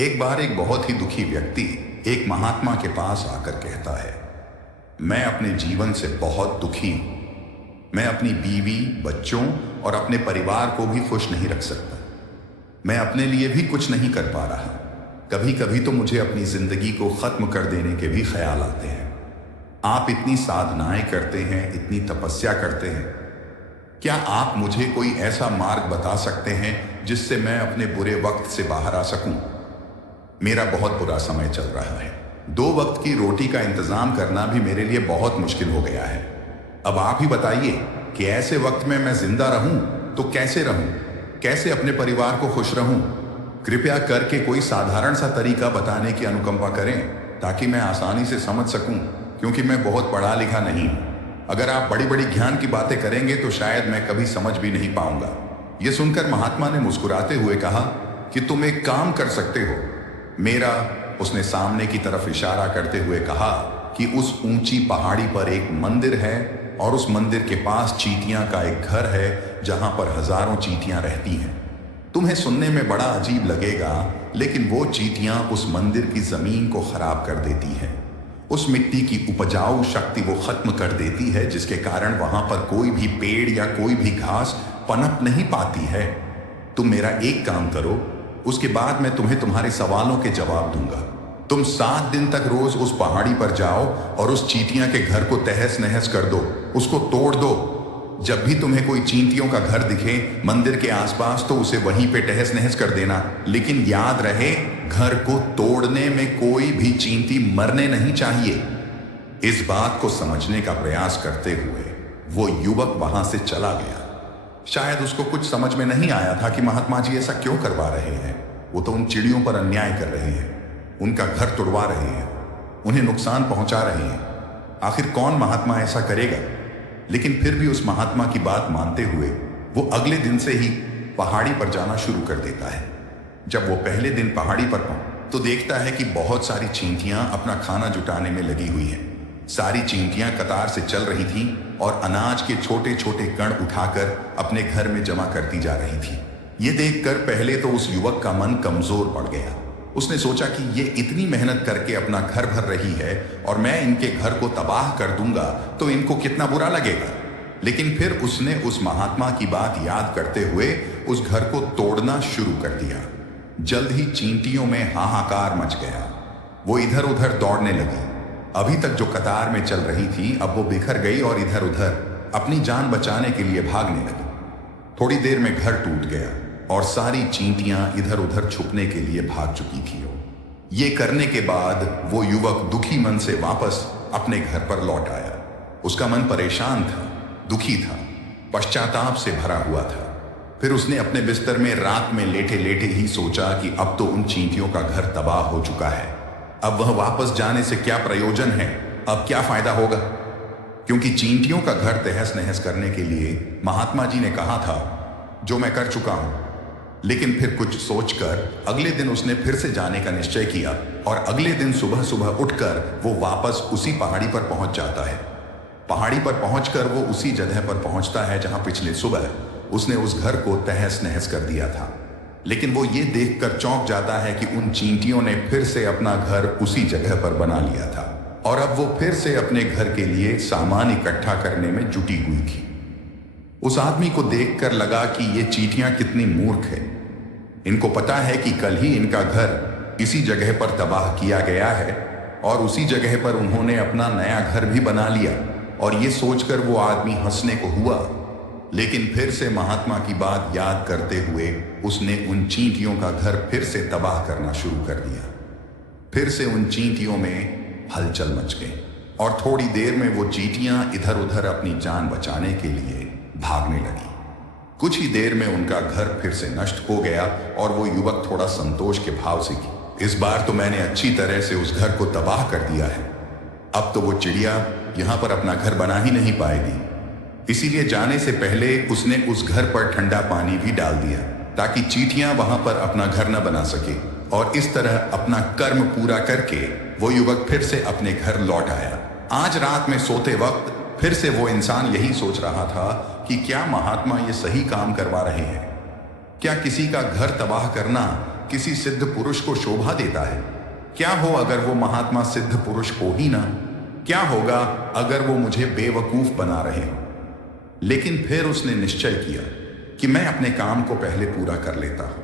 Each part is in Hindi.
एक बार एक बहुत ही दुखी व्यक्ति एक महात्मा के पास आकर कहता है, मैं अपने जीवन से बहुत दुखी हूं। मैं अपनी बीवी, बच्चों और अपने परिवार को भी खुश नहीं रख सकता। मैं अपने लिए भी कुछ नहीं कर पा रहा। कभी कभी तो मुझे अपनी जिंदगी को खत्म कर देने के भी ख्याल आते हैं। आप इतनी साधनाएं करते हैं, इतनी तपस्या करते हैं, क्या आप मुझे कोई ऐसा मार्ग बता सकते हैं जिससे मैं अपने बुरे वक्त से बाहर आ सकूं? मेरा बहुत बुरा समय चल रहा है। 2 वक्त की रोटी का इंतजाम करना भी मेरे लिए बहुत मुश्किल हो गया है। अब आप ही बताइए कि ऐसे वक्त में मैं जिंदा रहूं तो कैसे रहूं, कैसे अपने परिवार को खुश रहूं? कृपया करके कोई साधारण सा तरीका बताने की अनुकंपा करें ताकि मैं आसानी से समझ सकूं, क्योंकि मैं बहुत पढ़ा लिखा नहीं हूं। अगर आप बड़ी बड़ी ज्ञान की बातें करेंगे तो शायद मैं कभी समझ भी नहीं पाऊंगा। यह सुनकर महात्मा ने मुस्कुराते हुए कहा कि तुम एक काम कर सकते हो। उसने सामने की तरफ इशारा करते हुए कहा कि उस ऊंची पहाड़ी पर एक मंदिर है और उस मंदिर के पास चींटियां का एक घर है जहां पर हजारों चींटियां रहती हैं। तुम्हें सुनने में बड़ा अजीब लगेगा, लेकिन वो चींटियां उस मंदिर की जमीन को खराब कर देती हैं। उस मिट्टी की उपजाऊ शक्ति वो खत्म कर देती है, जिसके कारण वहां पर कोई भी पेड़ या कोई भी घास पनप नहीं पाती है। तुम मेरा एक काम करो, उसके बाद मैं तुम्हें तुम्हारे सवालों के जवाब दूंगा। तुम 7 दिन तक रोज उस पहाड़ी पर जाओ और उस चींटियां के घर को तहस नहस कर दो, उसको तोड़ दो। जब भी तुम्हें कोई चींटियों का घर दिखे मंदिर के आसपास तो उसे वहीं पे तहस नहस कर देना, लेकिन याद रहे, घर को तोड़ने में कोई भी चींटी मरने नहीं चाहिए। इस बात को समझने का प्रयास करते हुए वो युवक वहां से चला गया। शायद उसको कुछ समझ में नहीं आया था कि महात्मा जी ऐसा क्यों करवा रहे हैं। वो तो उन चिड़ियों पर अन्याय कर रहे हैं, उनका घर तोड़वा रहे हैं, उन्हें नुकसान पहुंचा रहे हैं। आखिर कौन महात्मा ऐसा करेगा? लेकिन फिर भी उस महात्मा की बात मानते हुए वो अगले दिन से ही पहाड़ी पर जाना शुरू कर देता है। जब वो पहले दिन पहाड़ी पर पहुंचा तो देखता है कि बहुत सारी चींटियां अपना खाना जुटाने में लगी हुई हैं। सारी चींटियां कतार से चल रही थीं और अनाज के छोटे छोटे कण उठाकर अपने घर में जमा करती जा रही थी। ये देखकर पहले तो उस युवक का मन कमजोर पड़ गया। उसने सोचा कि ये इतनी मेहनत करके अपना घर भर रही है और मैं इनके घर को तबाह कर दूंगा तो इनको कितना बुरा लगेगा। लेकिन फिर उसने उस महात्मा की बात याद करते हुए उस घर को तोड़ना शुरू कर दिया। जल्द ही चींटियों में हाहाकार मच गया। वो इधर उधर दौड़ने लगी। अभी तक जो कतार में चल रही थी अब वो बिखर गई और इधर उधर अपनी जान बचाने के लिए भागने लगी। थोड़ी देर में घर टूट गया और सारी चींटियां इधर उधर छुपने के लिए भाग चुकी थी। ये करने के बाद वो युवक दुखी मन से वापस अपने घर पर लौट आया। उसका मन परेशान था, दुखी था, पश्चाताप से भरा हुआ था। फिर उसने अपने बिस्तर में रात में लेटे लेटे ही सोचा कि अब तो उन चींटियों का घर तबाह हो चुका है। अब वह वापस जाने से क्या प्रयोजन है, अब क्या फायदा होगा? क्योंकि चींटियों का घर तहस नहस करने के लिए महात्मा जी ने कहा था, जो मैं कर चुका हूं। लेकिन फिर कुछ सोचकर अगले दिन उसने फिर से जाने का निश्चय किया और अगले दिन सुबह सुबह उठकर वो वापस उसी पहाड़ी पर पहुंच जाता है। पहाड़ी पर पहुंचकर वो उसी जगह पर पहुंचता है जहां पिछले सुबह उसने उस घर को तहस नहस कर दिया था। लेकिन वो ये देखकर चौंक जाता है कि उन चींटियों ने फिर से अपना घर उसी जगह पर बना लिया था और अब वो फिर से अपने घर के लिए सामान इकट्ठा करने में जुटी हुई थी। उस आदमी को देखकर लगा कि ये चींटियां कितनी मूर्ख है। इनको पता है कि कल ही इनका घर इसी जगह पर तबाह किया गया है और उसी जगह पर उन्होंने अपना नया घर भी बना लिया। और ये सोचकर वो आदमी हंसने को हुआ, लेकिन फिर से महात्मा की बात याद करते हुए उसने उन चींटियों का घर फिर से तबाह करना शुरू कर दिया। फिर से उन चींटियों में हलचल मच गई और थोड़ी देर में वो चींटियां इधर उधर अपनी जान बचाने के लिए भागने लगी। कुछ ही देर में उनका घर फिर से नष्ट हो गया और वो युवक थोड़ा संतोष के भाव से की, इस बार तो मैंने अच्छी तरह से उस घर को तबाह कर दिया है। अब तो वो चिड़िया यहां पर अपना घर बना ही नहीं पाएगी। इसीलिए जाने से पहले उसने उस घर पर ठंडा पानी भी डाल दिया ताकि चींटियां वहां पर अपना घर न बना सके। और इस तरह अपना कर्म पूरा करके वो युवक फिर से अपने घर लौट आया। आज रात में सोते वक्त फिर से वो इंसान यही सोच रहा था कि क्या महात्मा ये सही काम करवा रहे हैं? क्या किसी का घर तबाह करना किसी सिद्ध पुरुष को शोभा देता है? क्या हो अगर वो महात्मा सिद्ध पुरुष हो ही ना? क्या होगा अगर वो मुझे बेवकूफ बना रहे हो? लेकिन फिर उसने निश्चय किया कि मैं अपने काम को पहले पूरा कर लेता हूं,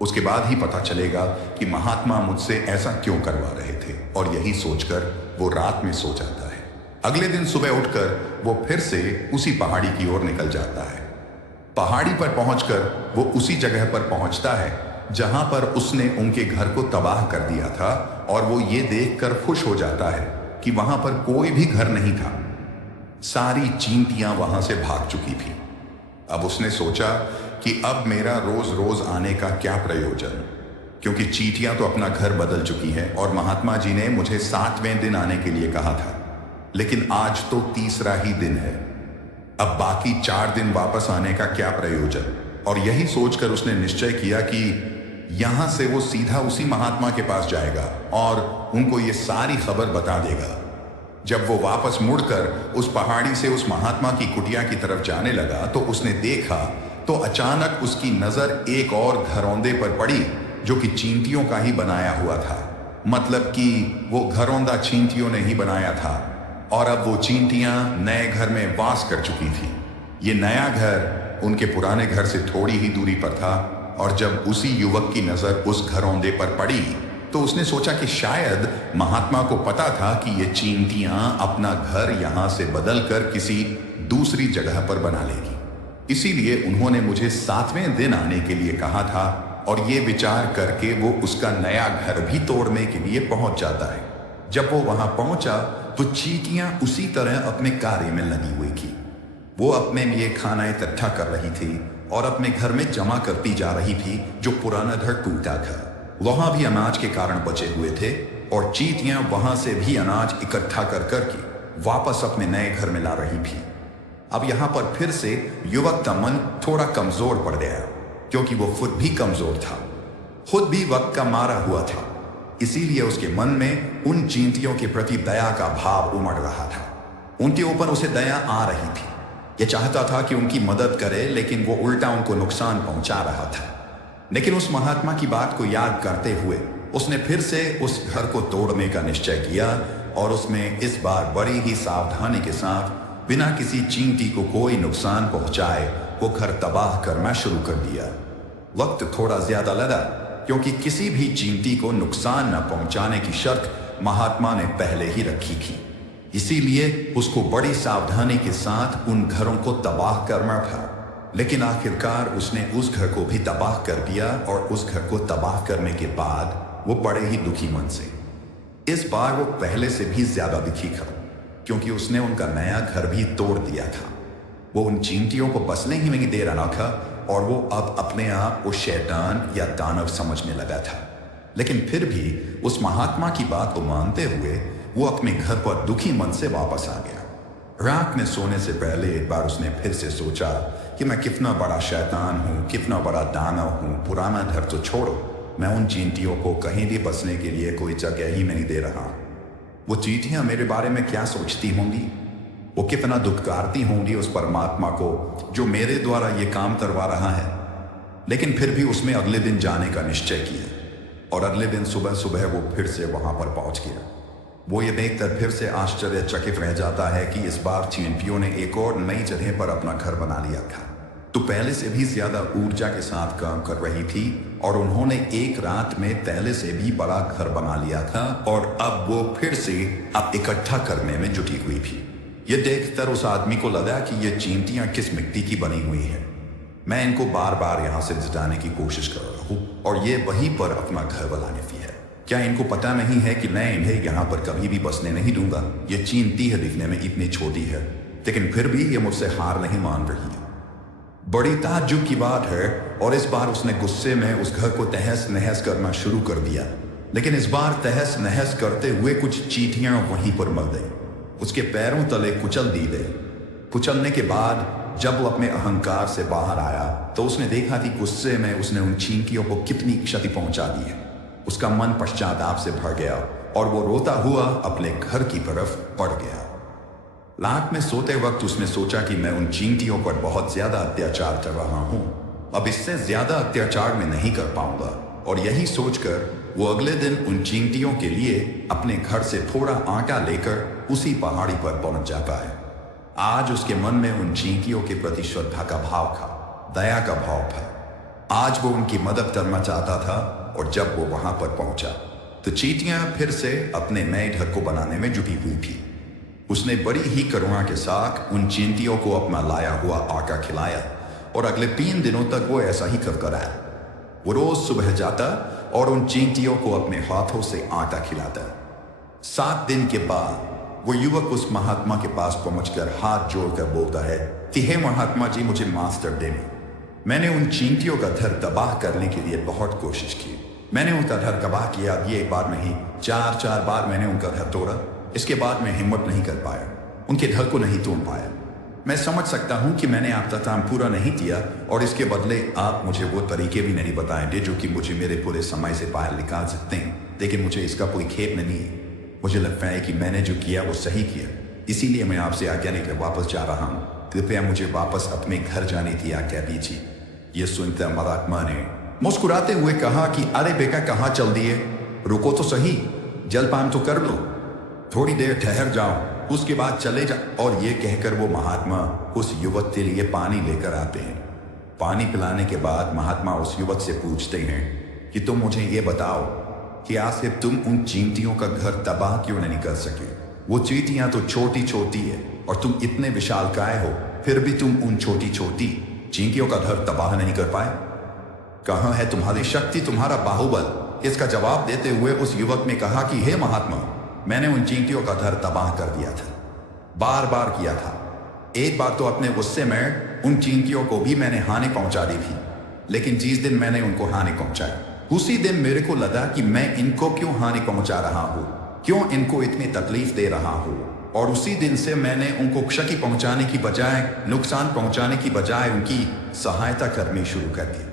उसके बाद ही पता चलेगा कि महात्मा मुझसे ऐसा क्यों करवा रहे थे। और यही सोचकर वो रात में सो जाता है। अगले दिन सुबह उठकर वो फिर से उसी पहाड़ी की ओर निकल जाता है। पहाड़ी पर पहुंचकर वो उसी जगह पर पहुंचता है जहां पर उसने उनके घर को तबाह कर दिया था, और वो ये देखकर खुश हो जाता है कि वहां पर कोई भी घर नहीं था। सारी चींटियां वहां से भाग चुकी थी। अब उसने सोचा कि अब मेरा रोज रोज आने का क्या प्रयोजन, क्योंकि चींटियां तो अपना घर बदल चुकी हैं और महात्मा जी ने मुझे 7वें दिन आने के लिए कहा था, लेकिन आज तो तीसरा ही दिन है। अब बाकी 4 दिन वापस आने का क्या प्रयोजन। और यही सोचकर उसने निश्चय किया कि यहां से वो सीधा उसी महात्मा के पास जाएगा और उनको ये सारी खबर बता देगा। जब वो वापस मुड़कर उस पहाड़ी से उस महात्मा की कुटिया की तरफ जाने लगा तो उसने देखा तो अचानक उसकी नजर एक और घरौंदे पर पड़ी जो कि चींटियों का ही बनाया हुआ था। मतलब कि वो घरौंदा चींटियों ने ही बनाया था, और अब वो चींटियां नए घर में वास कर चुकी थी। ये नया घर उनके पुराने घर से थोड़ी ही दूरी पर था, और जब उसी युवक की नजर उस घरौंदे पर पड़ी तो उसने सोचा कि शायद महात्मा को पता था कि ये चींटियां अपना घर यहां से बदलकर किसी दूसरी जगह पर बना लेगी, इसीलिए उन्होंने मुझे 7वें दिन आने के लिए कहा था। और ये विचार करके वो उसका नया घर भी तोड़ने के लिए पहुंच जाता है। जब वो वहां पहुंचा तो चींटियां उसी तरह अपने कार्य में लगी हुई थी। वो अपने लिए खाना इकट्ठा कर रही थी और अपने घर में जमा करती जा रही थी जो पुराना घर टूटा था। वहां भी अनाज के कारण बचे हुए थे, और चींटियां वहां से भी अनाज इकट्ठा कर करके वापस अपने नए घर में ला रही थी। अब यहां पर फिर से युवक का मन थोड़ा कमजोर पड़ गया, क्योंकि वो खुद भी कमजोर था, खुद भी वक्त का मारा हुआ था। इसीलिए उसके मन में उन चींटियों के प्रति दया का भाव उमड़ रहा था। उनके ऊपर उसे दया आ रही थी। ये चाहता था कि उनकी मदद करे, लेकिन वो उल्टा उनको नुकसान पहुंचा रहा था। लेकिन उस महात्मा की बात को याद करते हुए उसने फिर से उस घर को तोड़ने का निश्चय किया, और उसमें इस बार बड़ी ही सावधानी के साथ बिना किसी चींटी को कोई नुकसान पहुंचाए वो घर तबाह करना शुरू कर दिया। वक्त थोड़ा ज्यादा लगा, क्योंकि किसी भी चींटी को नुकसान न पहुंचाने की शर्त महात्मा ने पहले ही रखी थी। इसीलिए उसको बड़ी सावधानी के साथ उन घरों को तबाह करना था। लेकिन आखिरकार उसने उस घर को भी तबाह कर दिया, और उस घर को तबाह करने के बाद वो बड़े ही दुखी मन से, इस बार वो पहले से भी ज्यादा दुखी था, क्योंकि उसने उनका नया घर भी तोड़ दिया था। वो उन चींटियों को बसने ही नहीं दे रहा था, और वो अब अपने आप को शैतान या दानव समझने लगा था। लेकिन फिर भी उस महात्मा की बात को मानते हुए वो अपने घर पर दुखी मन से वापस आ गया। रात में सोने से पहले एक बार उसने फिर से सोचा कि मैं कितना बड़ा शैतान हूँ, कितना बड़ा दानव हूँ। पुराना घर तो छोड़ो, मैं उन चींटियों को कहीं भी बसने के लिए कोई जगह ही नहीं दे रहा। वो चींटियां मेरे बारे में क्या सोचती होंगी, वो कितना दुत्कारती होंगी उस परमात्मा को जो मेरे द्वारा ये काम करवा रहा है। लेकिन फिर भी उसमें अगले दिन जाने का निश्चय किया, और अगले दिन सुबह सुबह वो फिर से वहां पर पहुंच गया। वो ये देखकर फिर से आश्चर्यचकित रह जाता है कि इस बार चींटियों ने एक और नई जगह पर अपना घर बना लिया था, तो पहले से भी ज्यादा ऊर्जा के साथ काम कर रही थी, और उन्होंने एक रात में पहले से भी बड़ा घर बना लिया था, और अब वो फिर से अब इकट्ठा करने में जुटी हुई थी। ये देखकर उस आदमी को लगा कि ये चींटियां किस मिट्टी की बनी हुई है। मैं इनको बार बार यहाँ से जिताने की कोशिश कर रहा हूँ, और ये वहीं पर अपना घर बनाने की है। क्या इनको पता नहीं है कि मैं इन्हें यहाँ पर कभी भी बसने नहीं दूंगा। ये चींटी है, दिखने में इतनी छोटी है, लेकिन फिर भी ये मुझसे हार नहीं मान रही है। बड़ी ताज्जुब की बात है। और इस बार उसने गुस्से में उस घर को तहस नहस करना शुरू कर दिया। लेकिन इस बार तहस नहस करते हुए कुछ चींटियां वहीं पर मर गई, उसके पैरों तले कुचल दी गई। कुचलने के बाद जब वो अपने अहंकार से बाहर आया तो उसने देखा कि गुस्से में उसने उन चींटियों को कितनी क्षति पहुंचा दी है। उसका मन पश्चाताप से भर गया और वो रोता हुआ अपने घर की तरफ बढ़ गया। रात में सोते वक्त उसने सोचा कि मैं उन चींटियों पर बहुत ज्यादा अत्याचार कर रहा हूं, अब इससे ज्यादा अत्याचार मैं नहीं कर पाऊंगा। और यही सोचकर वो अगले दिन उन चींटियों के लिए अपने घर से थोड़ा आटा लेकर उसी पहाड़ी पर पहुंच जाता है। आज उसके मन में उन चींटियों के प्रति श्रद्धा का भाव था, दया का भाव था। आज वो उनकी मदद करना चाहता था। और जब वो वहां पर पहुंचा तो चींटियां फिर से अपने नए घर को बनाने में जुटी हुई थी। उसने बड़ी ही करुणा के साथ उन चींटियों को अपना लाया हुआ आटा खिलाया और अगले 3 दिनों तक वो ऐसा ही करता रहा। वो रोज सुबह जाता और उन चींटियों को अपने हाथों से आटा खिलाता। 7 दिन के बाद वो युवक उस महात्मा के पास पहुंचकर हाथ जोड़कर बोलता है कि हे महात्मा जी, मुझे माफ कर दें। मैंने उन चींटियों का घर तबाह करने के लिए बहुत कोशिश की। मैंने उनका घर तबाह किया, ये एक बार नहीं 4 बार मैंने उनका घर तोड़ा। इसके बाद मैं हिम्मत नहीं कर पाया, उनके घर को नहीं तोड़ पाया। मैं समझ सकता हूं कि मैंने आपका काम पूरा नहीं किया और इसके बदले आप मुझे वो तरीके भी नहीं बताएंगे जो कि मुझे मेरे पूरे समय से बाहर निकाल सकते हैं। लेकिन मुझे इसका कोई खेद नहीं है। मुझे लगता है कि मैंने जो किया वो सही किया, इसीलिए मैं आपसे आज्ञा लेकर वापस जा रहा हूँ। कृपया मुझे वापस अपने घर जाने की आज्ञा दीजिए। ये सुनकर महात्मा ने मुस्कुराते हुए कहा कि अरे बेटा, कहाँ चल दिए? रुको तो सही, जलपान तो कर लो, थोड़ी देर ठहर जाओ, उसके बाद चले जाओ। और ये कहकर वो महात्मा उस युवक के लिए पानी लेकर आते हैं। पानी पिलाने के बाद महात्मा उस युवक से पूछते हैं कि तुम मुझे ये बताओ कि आखिर तुम उन चींटियों का घर तबाह क्यों नहीं कर सके? वो चींटियां तो छोटी छोटी है और तुम इतने विशालकाय हो, फिर भी तुम उन छोटी छोटी चींटियों का घर तबाह नहीं कर पाए। कहाँ है तुम्हारी शक्ति, तुम्हारा बाहुबल? इसका जवाब देते हुए उस युवक ने कहा कि हे महात्मा, मैंने उन चींटियों का घर तबाह कर दिया था, बार बार किया था। एक बार तो अपने गुस्से में उन चींटियों को भी मैंने हानि पहुंचा दी थी। लेकिन जिस दिन मैंने उनको हानि पहुंचाई, उसी दिन मेरे को लगा कि मैं इनको क्यों हानि पहुंचा रहा हूं, क्यों इनको इतनी तकलीफ दे रहा हूं। और उसी दिन से मैंने उनको क्षति पहुंचाने की बजाय, नुकसान पहुंचाने की बजाय उनकी सहायता करनी शुरू कर दी।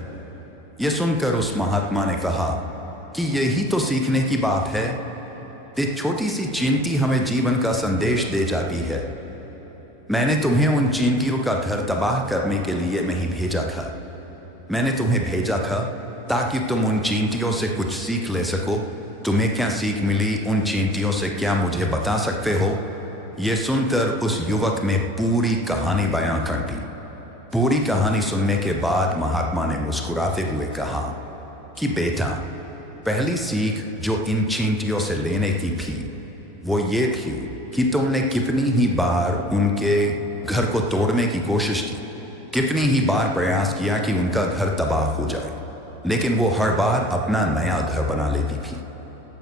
यह सुनकर उस महात्मा ने कहा कि यही तो सीखने की बात है। एक छोटी सी चींटी हमें जीवन का संदेश दे जाती है। मैंने तुम्हें उन चींटियों का घर तबाह करने के लिए नहीं भेजा था। मैंने तुम्हें भेजा था ताकि तुम उन चींटियों से कुछ सीख ले सको। तुम्हें क्या सीख मिली उन चींटियों से, क्या मुझे बता सकते हो? यह सुनकर उस युवक ने पूरी कहानी बयां कर दी। पूरी कहानी सुनने के बाद महात्मा ने मुस्कुराते हुए कहा कि बेटा, पहली सीख जो इन चींटियों से लेने की थी वो ये थी कि तुमने कितनी ही बार उनके घर को तोड़ने की कोशिश की, कितनी ही बार प्रयास किया कि उनका घर तबाह हो जाए, लेकिन वो हर बार अपना नया घर बना लेती थी।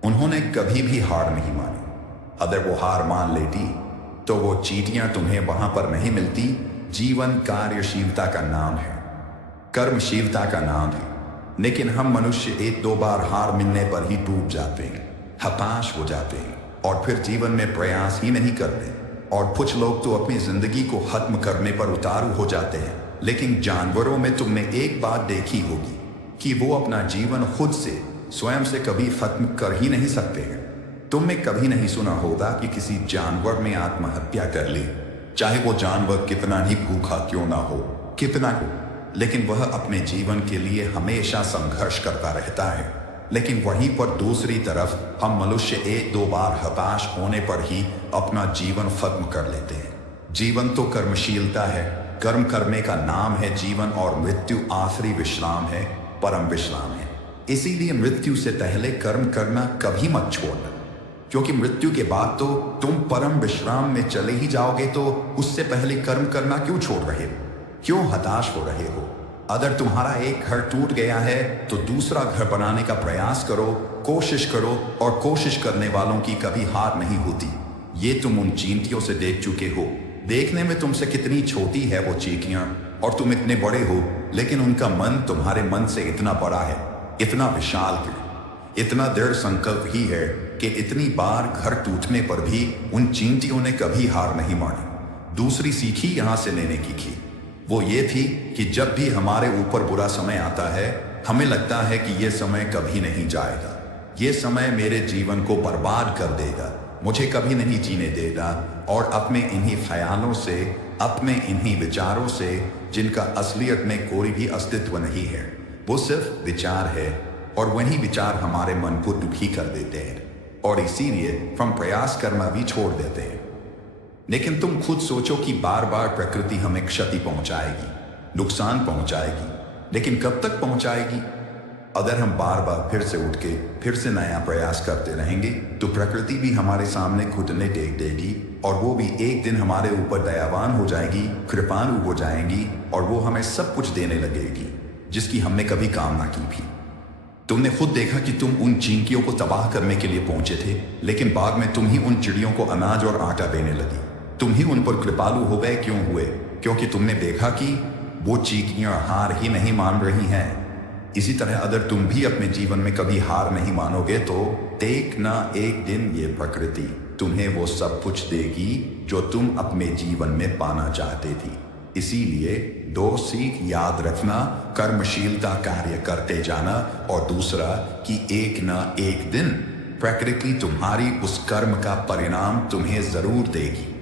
उन्होंने कभी भी हार नहीं मानी। अगर वो हार मान लेती तो वो चींटियां तुम्हें वहां पर नहीं मिलती। जीवन कार्यशीलता का नाम है, कर्मशीलता का नाम है। लेकिन हम मनुष्य 1-2 बार हार मिलने पर ही टूट जाते हैं, हताश हो जाते हैं और फिर जीवन में प्रयास ही नहीं करते। और कुछ लोग तो अपनी जिंदगी को खत्म करने पर उतारू हो जाते हैं। लेकिन जानवरों में तुमने एक बात देखी होगी कि वो अपना जीवन खुद से, स्वयं से कभी खत्म कर ही नहीं सकते हैं। तुमने कभी नहीं सुना होगा कि किसी जानवर ने आत्महत्या कर ली, चाहे वो जानवर कितना ही भूखा क्यों ना हो, कितना हो, लेकिन वह अपने जीवन के लिए हमेशा संघर्ष करता रहता है। लेकिन वहीं पर दूसरी तरफ हम मनुष्य 1-2 बार हताश होने पर ही अपना जीवन खत्म कर लेते हैं। जीवन तो कर्मशीलता है, कर्म करने का नाम है जीवन, और मृत्यु आखिरी विश्राम है, परम विश्राम है। इसीलिए मृत्यु से पहले कर्म करना कभी मत छोड़ना, क्योंकि मृत्यु के बाद तो तुम परम विश्राम में चले ही जाओगे। तो उससे पहले कर्म करना क्यों छोड़ रहे हो, क्यों हताश हो रहे हो? अगर तुम्हारा एक घर टूट गया है तो दूसरा घर बनाने का प्रयास करो, कोशिश करो, और कोशिश करने वालों की कभी हार नहीं होती। ये तुम उन चींटियों से देख चुके हो। देखने में तुमसे कितनी छोटी है वो चींटियां और तुम इतने बड़े हो, लेकिन उनका मन तुम्हारे मन से इतना बड़ा है, इतना विशाल है, इतना दृढ़ संकल्प ही है कि इतनी बार घर टूटने पर भी उन चींटियों ने कभी हार नहीं मानी। दूसरी सीखी यहां से लेने की थी, वो ये थी कि जब भी हमारे ऊपर बुरा समय आता है, हमें लगता है कि ये समय कभी नहीं जाएगा, ये समय मेरे जीवन को बर्बाद कर देगा, मुझे कभी नहीं जीने देगा। और अपने इन्हीं ख्यालों से, अपने इन्हीं विचारों से, जिनका असलियत में कोई भी अस्तित्व नहीं है, वो सिर्फ विचार है, और वही विचार हमारे मन को दुखी कर देते हैं और इसीलिए हम प्रयास करना भी छोड़ देते हैं। लेकिन तुम खुद सोचो कि बार बार प्रकृति हमें क्षति पहुंचाएगी, नुकसान पहुंचाएगी, लेकिन कब तक पहुंचाएगी? अगर हम बार बार फिर से उठ के फिर से नया प्रयास करते रहेंगे तो प्रकृति भी हमारे सामने घुटने टेक देगी और वो भी एक दिन हमारे ऊपर दयावान हो जाएगी, कृपालु हो जाएंगी और वो हमें सब कुछ देने लगेगी जिसकी हमने कभी कामना की भी। तुमने खुद देखा कि तुम उन चींटियों को तबाह करने के लिए पहुंचे थे, लेकिन बाद में तुम ही उन चिड़ियों को अनाज और आटा देने लगी। तुम ही उन पर कृपालु हो गए। क्यों हुए? क्योंकि तुमने देखा कि वो चींटियां हार ही नहीं मान रही हैं। इसी तरह अगर तुम भी अपने जीवन में कभी हार नहीं मानोगे तो एक ना एक दिन ये प्रकृति तुम्हें वो सब कुछ देगी जो तुम अपने जीवन में पाना चाहते थी। इसीलिए दो सीख याद रखना, कर्मशीलता कार्य करते जाना, और दूसरा कि एक ना एक दिन प्रकृति तुम्हारी उस कर्म का परिणाम तुम्हें जरूर देगी।